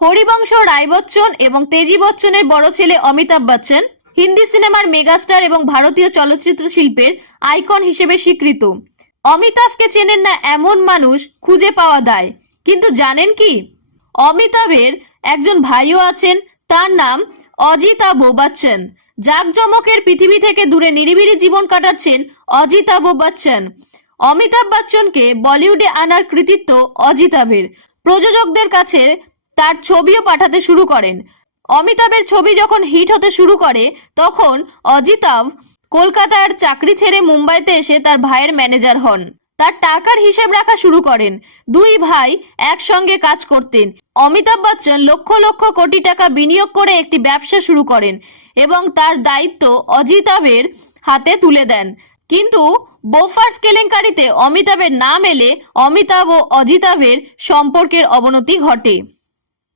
হরিবংশ রায় বচ্চন এবং তেজি বচ্চনের বড় ছেলে অমিতাভ বচ্চন হিন্দি সিনেমার মেগাস্টার এবং ভারতীয় চলচ্চিত্র শিল্পের আইকন হিসেবে স্বীকৃত। অমিতাভকে চেনেন না এমন মানুষ খুঁজে পাওয়া দায়। কিন্তু জানেন কি, অমিতাভের একজন ভাইও আছেন, তার নাম অজিতাভ বচ্চন। জাঁকজমকের পৃথিবী থেকে দূরে নিরিবিলি জীবন কাটাচ্ছেন অজিতাভ বচ্চন। অমিতাভ বচ্চনকে বলিউডে আনার কৃতিত্ব অজিতাভের। প্রযোজকদের কাছে তার ছবিও পাঠাতে শুরু করেন। অমিতাভের ছবি যখন হিট হতে শুরু করে তখন অজিতাভ কলকাতার চাকরি ছেড়ে মুম্বাইতে এসে তার ভাইয়ের ম্যানেজার হন। তার টাকার হিসেব রাখা শুরু করেন। দুই ভাই একসঙ্গে কাজ করতেন। অমিতাভ বচ্চন লক্ষ লক্ষ কোটি টাকা বিনিয়োগ করে একটি ব্যবসা শুরু করেন এবং তার দায়িত্ব অজিতাভের হাতে তুলে দেন। কিন্তু বোফার্স কেলেঙ্কারিতে অমিতাভের নাম এলে অমিতাভ ও অজিতাভের সম্পর্কের অবনতি ঘটে।